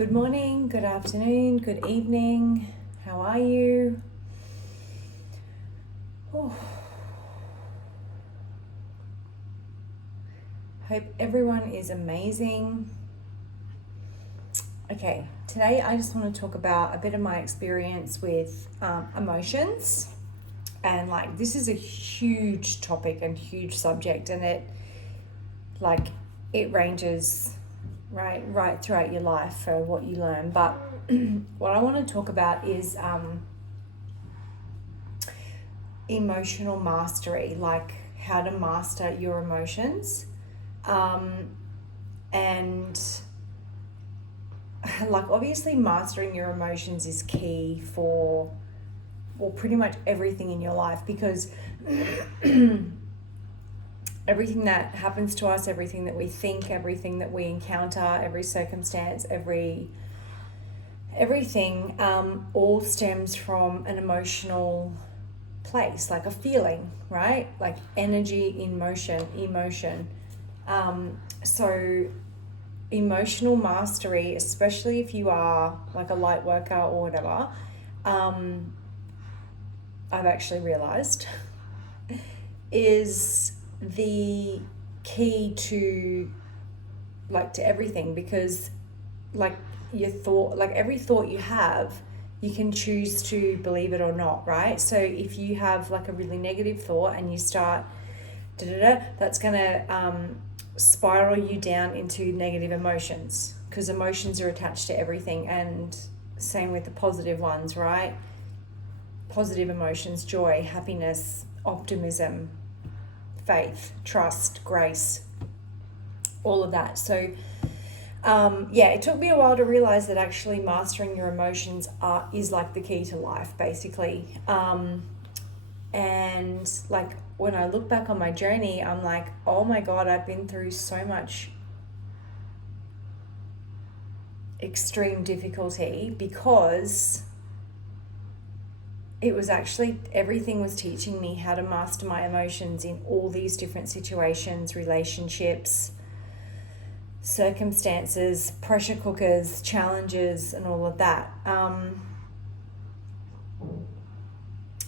Good morning, good afternoon, good evening. How are you? Oh, hope everyone is amazing. Okay, today I just want to talk about a bit of my experience with emotions. And like, this is a huge topic and huge subject, and it ranges right throughout your life for what you learn. But what I want to talk about is emotional mastery, like how to master your emotions. And like, obviously mastering your emotions is key for, well, pretty much everything in your life, because everything that happens to us, everything that we think, everything that we encounter, every circumstance, everything all stems from an emotional place, like a feeling, right? Like energy in motion, emotion. So emotional mastery, especially if you are like a light worker or whatever, I've actually realized is the key to everything, because like your thought, like every thought you have, you can choose to believe it or not, right? So if you have like a really negative thought and you start that's gonna spiral you down into negative emotions, because emotions are attached to everything. And same with the positive ones, right? Positive emotions: joy, happiness, optimism, faith, trust, grace, all of that. So it took me a while to realize that actually mastering your emotions is like the key to life, basically. And like, when I look back on my journey, I'm like, oh my God, I've been through so much extreme difficulty, because it was actually, everything was teaching me how to master my emotions in all these different situations, relationships, circumstances, pressure cookers, challenges, and all of that.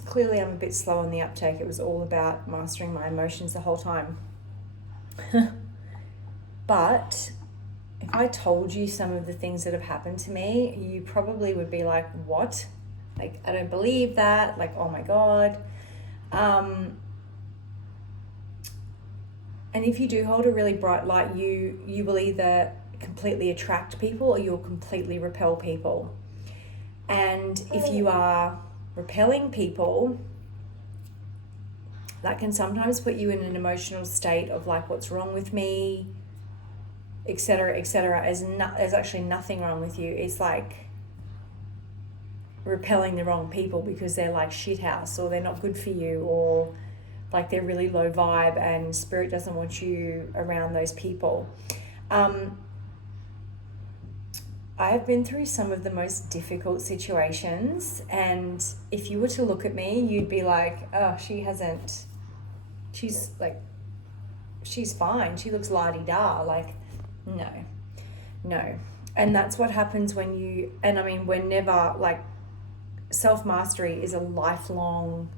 Clearly I'm a bit slow on the uptake. It was all about mastering my emotions the whole time. But if I told you some of the things that have happened to me, you probably would be like, what? Like, I don't believe that. Like, oh my God. And if you do hold a really bright light, you will either completely attract people or you'll completely repel people. And if you are repelling people, that can sometimes put you in an emotional state of like, what's wrong with me, etc., etc. There's actually nothing wrong with you. It's like repelling the wrong people because they're like shithouse, or they're not good for you, or like they're really low vibe, and spirit doesn't want you around those people. I have been through some of the most difficult situations, and if you were to look at me, you'd be like, oh, she's fine, she looks la-di-da. Like, no. And that's what happens when you, and I mean, we're never like, self-mastery is a lifelong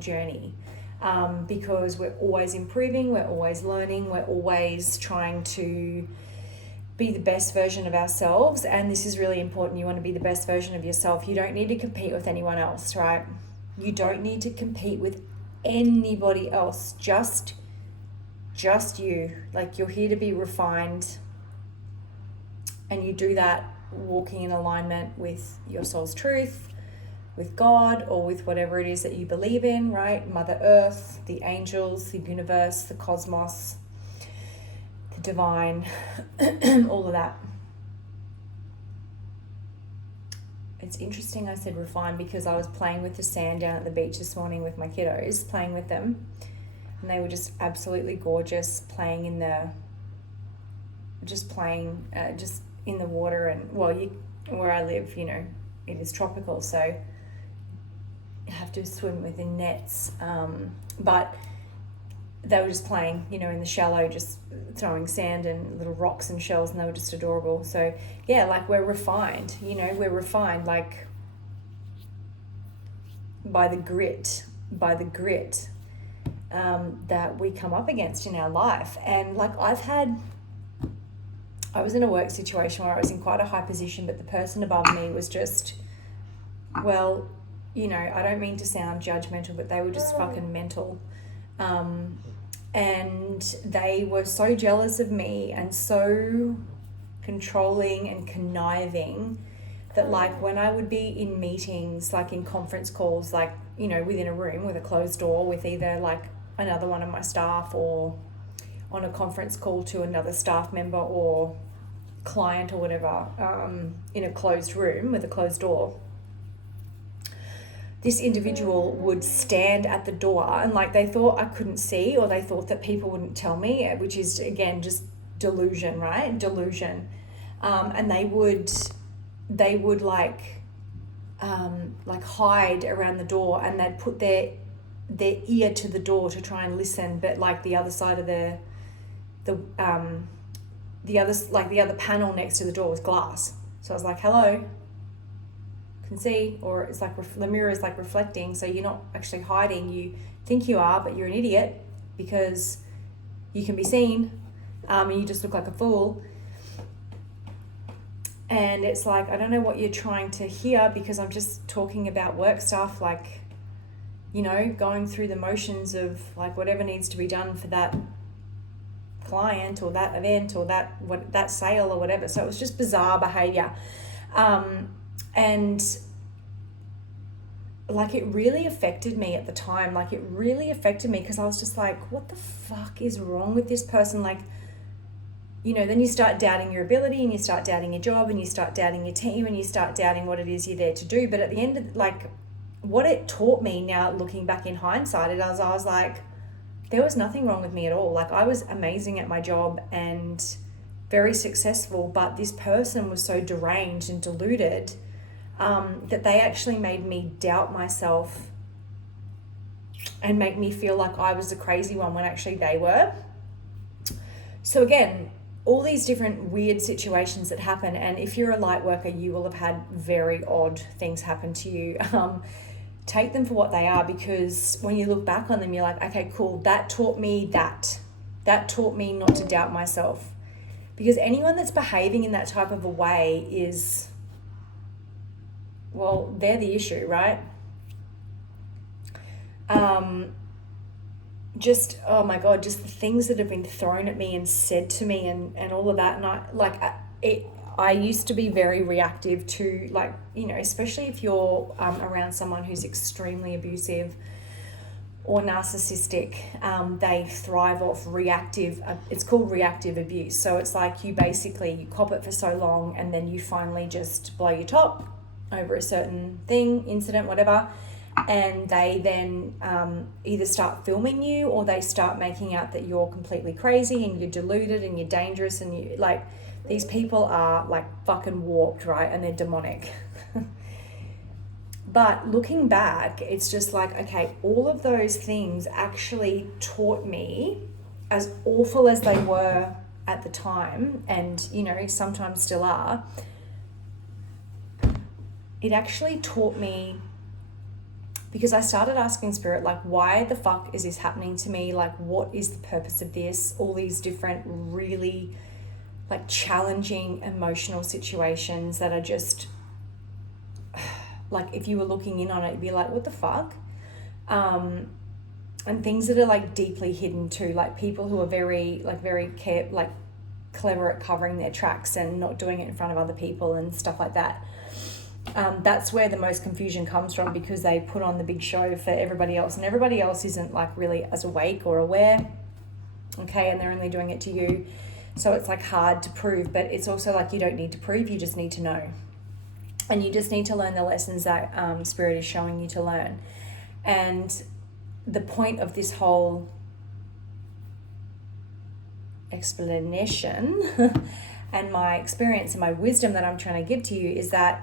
journey, because we're always improving, we're always learning, we're always trying to be the best version of ourselves. And this is really important. You want to be the best version of yourself. You don't need to compete with anyone else, right? You don't need to compete with anybody else, just you. Like, you're here to be refined, and you do that walking in alignment with your soul's truth, with God, or with whatever it is that you believe in, right? Mother Earth, the angels, the universe, the cosmos, the divine, all of that. It's interesting I said refine, because I was playing with the sand down at the beach this morning with my kiddos, playing with them, and they were just absolutely gorgeous, playing in the water. And well, where I live, it is tropical, so you have to swim within nets, but they were just playing, you know, in the shallow, just throwing sand and little rocks and shells, and they were just adorable. So yeah, like we're refined, you know, we're refined like by the grit that we come up against in our life. And like I was in a work situation where I was in quite a high position, but the person above me was just, well, you know, I don't mean to sound judgmental, but they were just fucking mental. And they were so jealous of me and so controlling and conniving that like when I would be in meetings, like in conference calls, like, you know, within a room with a closed door with either like another one of my staff or on a conference call to another staff member or client or whatever, in a closed room with a closed door, this individual would stand at the door and like they thought I couldn't see, or they thought that people wouldn't tell me, which is again just delusion, right? Delusion. And they would like hide around the door, and they'd put their ear to the door to try and listen, but like the other side of the other panel next to the door was glass. So I was like, hello, can see, or it's like the mirror is like reflecting, so you're not actually hiding. You think you are, but you're an idiot because you can be seen, and you just look like a fool. And it's like, I don't know what you're trying to hear, because I'm just talking about work stuff, like, you know, going through the motions of like whatever needs to be done for that client or that event or that sale or whatever. So it was just bizarre behavior. And like it really affected me at the time. Like it really affected me because I was just like, what the fuck is wrong with this person? Like, you know, then you start doubting your ability, and you start doubting your job, and you start doubting your team, and you start doubting what it is you're there to do. But at the end of, like, what it taught me now, looking back in hindsight, I was like, there was nothing wrong with me at all. Like I was amazing at my job and very successful, but this person was so deranged and deluded that they actually made me doubt myself and make me feel like I was the crazy one when actually they were. So again, all these different weird situations that happen, and if you're a light worker, you will have had very odd things happen to you. Take them for what they are, because when you look back on them, you're like, okay, cool, that taught me that taught me not to doubt myself. Because anyone that's behaving in that type of a way is, well, they're the issue, right? Just, oh my God, just the things that have been thrown at me and said to me and all of that. And I used to be very reactive to, like, you know, especially if you're around someone who's extremely abusive or narcissistic, they thrive off reactive, it's called reactive abuse. So it's like you cop it for so long, and then you finally just blow your top over a certain thing, incident, whatever. And they then either start filming you, or they start making out that you're completely crazy and you're deluded and you're dangerous, and you like, these people are like fucking warped, right? And they're demonic. But looking back, it's just like, okay, all of those things actually taught me, as awful as they were at the time, and, you know, sometimes still are, it actually taught me, because I started asking Spirit, like, why the fuck is this happening to me? Like, what is the purpose of this? All these different really like challenging emotional situations that are just like, if you were looking in on it, you'd be like, what the fuck? And things that are like deeply hidden too, like people who are very clever at covering their tracks and not doing it in front of other people and stuff like that. That's where the most confusion comes from, because they put on the big show for everybody else, and everybody else isn't like really as awake or aware, okay, and they're only doing it to you. So it's like hard to prove, but it's also like, you don't need to prove, you just need to know. And you just need to learn the lessons that Spirit is showing you to learn. And the point of this whole explanation and my experience and my wisdom that I'm trying to give to you is that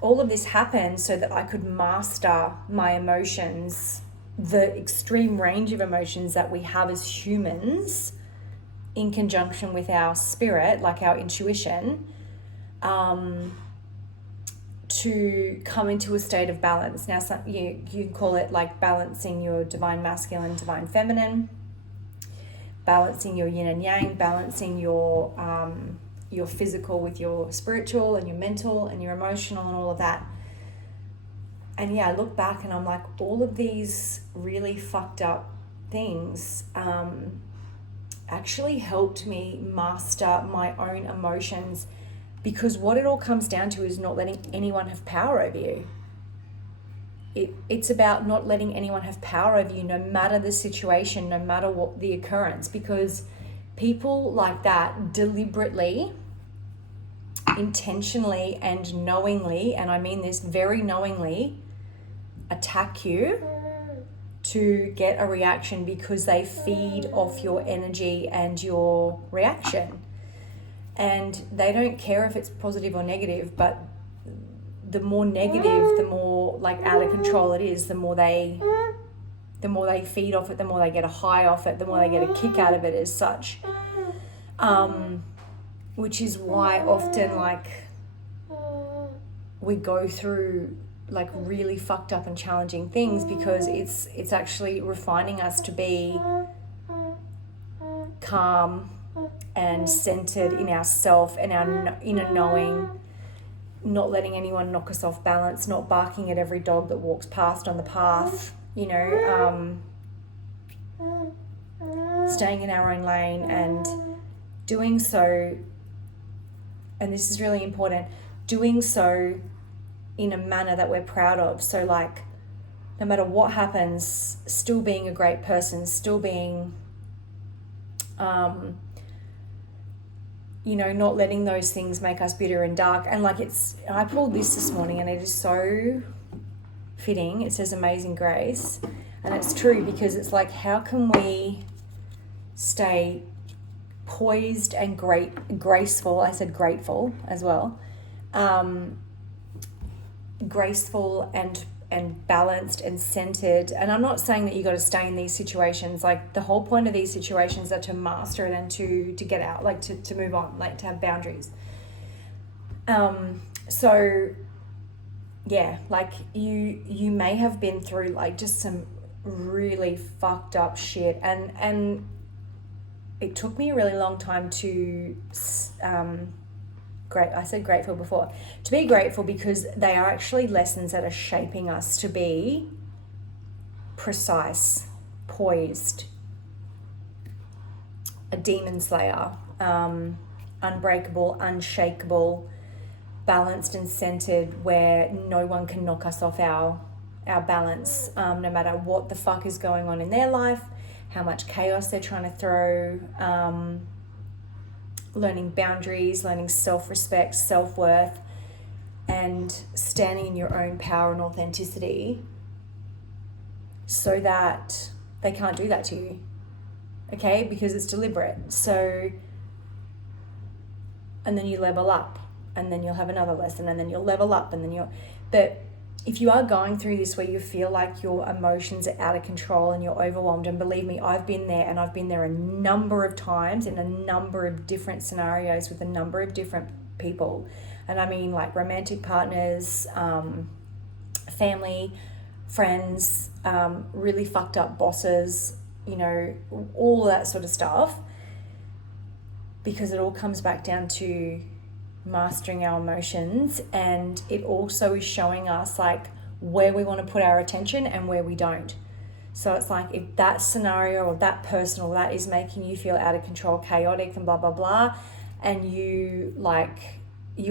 all of this happened so that I could master my emotions the extreme range of emotions that we have as humans in conjunction with our spirit, like our intuition, to come into a state of balance. Now, you call it like balancing your divine masculine, divine feminine, balancing your yin and yang, balancing your physical with your spiritual and your mental and your emotional and all of that. And yeah, I look back and I'm like, all of these really fucked up things actually helped me master my own emotions, because what it all comes down to is not letting anyone have power over you. It's about not letting anyone have power over you, no matter the situation, no matter what the occurrence, because people like that deliberately, intentionally and knowingly, and I mean this very knowingly, attack you to get a reaction because they feed off your energy and your reaction. And they don't care if it's positive or negative, but the more negative, the more like out of control it is, the more they feed off it, the more they get a high off it, the more they get a kick out of it as such. Which is why often like we go through like really fucked up and challenging things, because it's actually refining us to be calm and centered in ourself and our inner knowing, not letting anyone knock us off balance, not barking at every dog that walks past on the path, staying in our own lane, and doing so, and this is really important, doing so in a manner that we're proud of. So like, no matter what happens, still being a great person, still being, not letting those things make us bitter and dark. And like I pulled this morning and it is so fitting. It says Amazing Grace. And it's true, because it's like, how can we stay poised and graceful? I said grateful as well. Graceful and balanced and centered. And I'm not saying that you got to stay in these situations. Like, the whole point of these situations are to master it and to get out, like to move on, like to have boundaries. So yeah, like you may have been through like just some really fucked up shit, and it took me a really long time to I said grateful before, to be grateful, because they are actually lessons that are shaping us to be precise, poised, a demon slayer, unbreakable, unshakable, balanced and centered, where no one can knock us off our balance, no matter what the fuck is going on in their life, how much chaos they're trying to throw, learning boundaries, learning self-respect, self-worth, and standing in your own power and authenticity, so that they can't do that to you, okay? Because it's deliberate. So, and then you level up, and then you'll have another lesson, and then you'll level up, and then but if you are going through this where you feel like your emotions are out of control and you're overwhelmed, and believe me, I've been there, and I've been there a number of times in a number of different scenarios with a number of different people. And I mean like romantic partners, family, friends, really fucked up bosses, all that sort of stuff, because it all comes back down to mastering our emotions. And it also is showing us like where we want to put our attention and where we don't. So it's like, if that scenario or that person or that is making you feel out of control, chaotic and blah blah blah, and you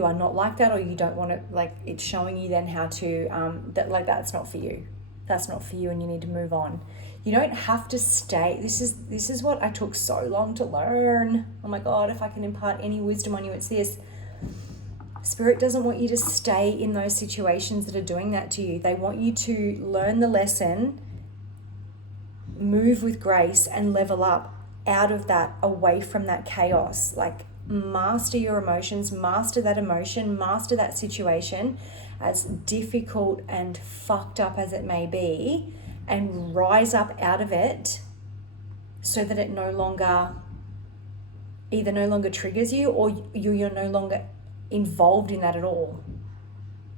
are not like that, or you don't want to, like, it's showing you then how to that's not for you, and you need to move on. You don't have to stay. This is what I took so long to learn. Oh my God, if I can impart any wisdom on you, it's this. Spirit doesn't want you to stay in those situations that are doing that to you. They want you to learn the lesson, move with grace, and level up out of that, away from that chaos. Like, master your emotions, master that emotion, master that situation, as difficult and fucked up as it may be, and rise up out of it so that it no longer triggers you, or you're no longer involved in that at all.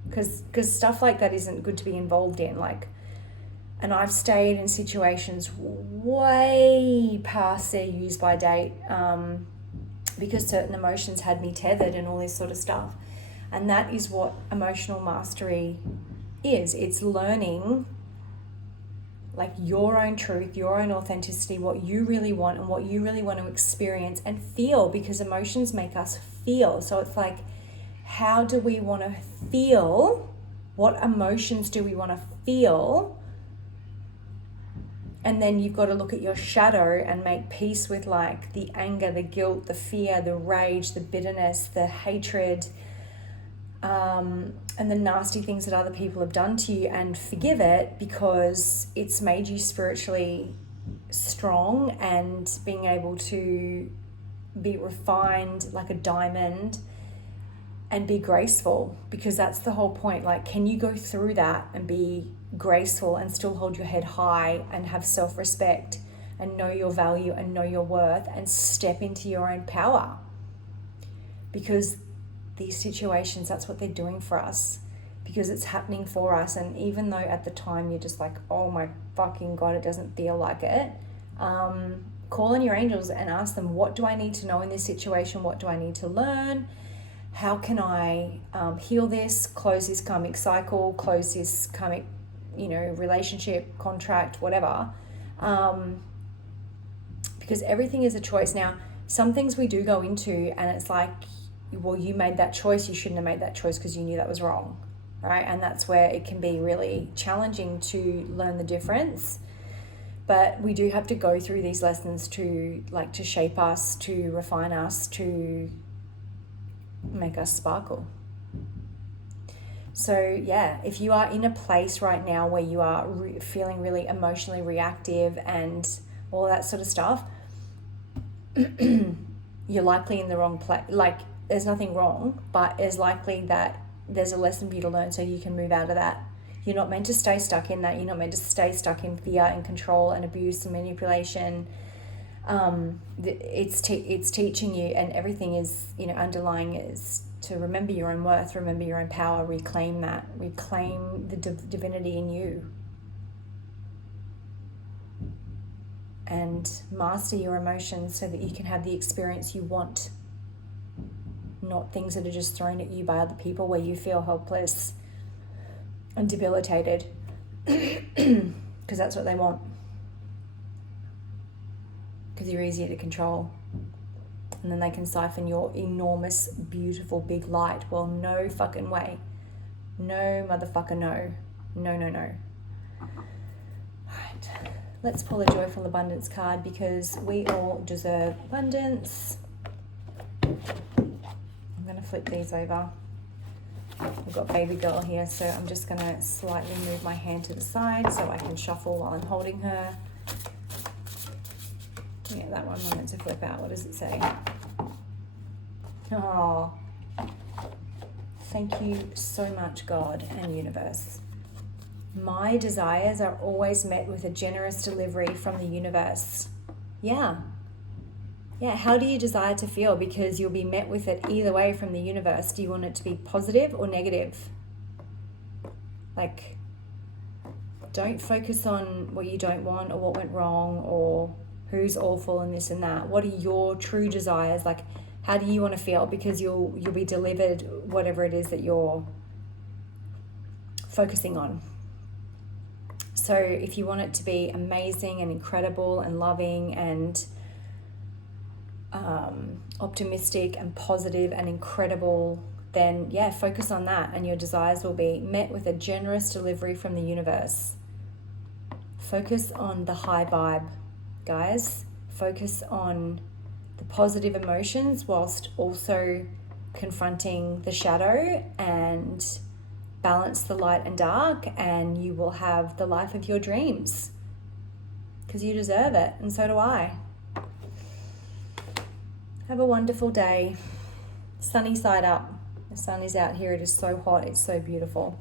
Because stuff like that isn't good to be involved in. Like, and I've stayed in situations way past their use by date because certain emotions had me tethered and all this sort of stuff. And that is what emotional mastery is. It's learning like your own truth, your own authenticity, what you really want and what you really want to experience and feel, because emotions make us feel. So it's like, how do we want to feel? What emotions do we want to feel? And then you've got to look at your shadow and make peace with like the anger, the guilt, the fear, the rage, the bitterness, the hatred, and the nasty things that other people have done to you, and forgive it, because it's made you spiritually strong and being able to be refined like a diamond and be graceful, because that's the whole point. Like, can you go through that and be graceful and still hold your head high and have self-respect and know your value and know your worth and step into your own power? Because these situations, that's what they're doing for us, because it's happening for us. And even though at the time you're just like, oh my fucking God, it doesn't feel like it, call on your angels and ask them, what do I need to know in this situation? What do I need to learn? How can I heal this, close this karmic cycle, close this karmic, relationship, contract, whatever. Because everything is a choice. Now, some things we do go into and it's like, well, you made that choice, you shouldn't have made that choice because you knew that was wrong, right? And that's where it can be really challenging to learn the difference. But we do have to go through these lessons to shape us, to refine us, to make us sparkle. So yeah, if you are in a place right now where you are feeling really emotionally reactive and all that sort of stuff, you're likely in the wrong place. Like, there's nothing wrong, but it's likely that there's a lesson for you to learn so you can move out of that. You're not meant to stay stuck in that. You're not meant to stay stuck in fear and control and abuse and manipulation. It's teaching you, and everything is, underlying is to remember your own worth, remember your own power, reclaim that, reclaim the divinity in you, and master your emotions so that you can have the experience you want, not things that are just thrown at you by other people where you feel helpless and debilitated because that's what they want, because you're easier to control, and then they can siphon your enormous, beautiful, big light. Well, no fucking way. No motherfucker, no. No, no, no. Alright, let's pull a Joyful Abundance card, because we all deserve abundance. I'm going to flip these over. We've got baby girl here, so I'm just going to slightly move my hand to the side so I can shuffle while I'm holding her. Yeah, that one I meant to flip out. What does it say? Oh, thank you so much, God and universe. My desires are always met with a generous delivery from the universe. Yeah. Yeah, how do you desire to feel? Because you'll be met with it either way from the universe. Do you want it to be positive or negative? Like, don't focus on what you don't want or what went wrong or who's awful and this and that. What are your true desires? Like, how do you want to feel? Because you'll be delivered whatever it is that you're focusing on. So if you want it to be amazing and incredible and loving and optimistic and positive and incredible, then yeah, focus on that, and your desires will be met with a generous delivery from the universe. Focus on the high vibe, guys. Focus on the positive emotions whilst also confronting the shadow, and balance the light and dark, and you will have the life of your dreams, because you deserve it, and so do I. Have a wonderful day. Sunny side up. The sun is out here. It is so hot. It's so beautiful.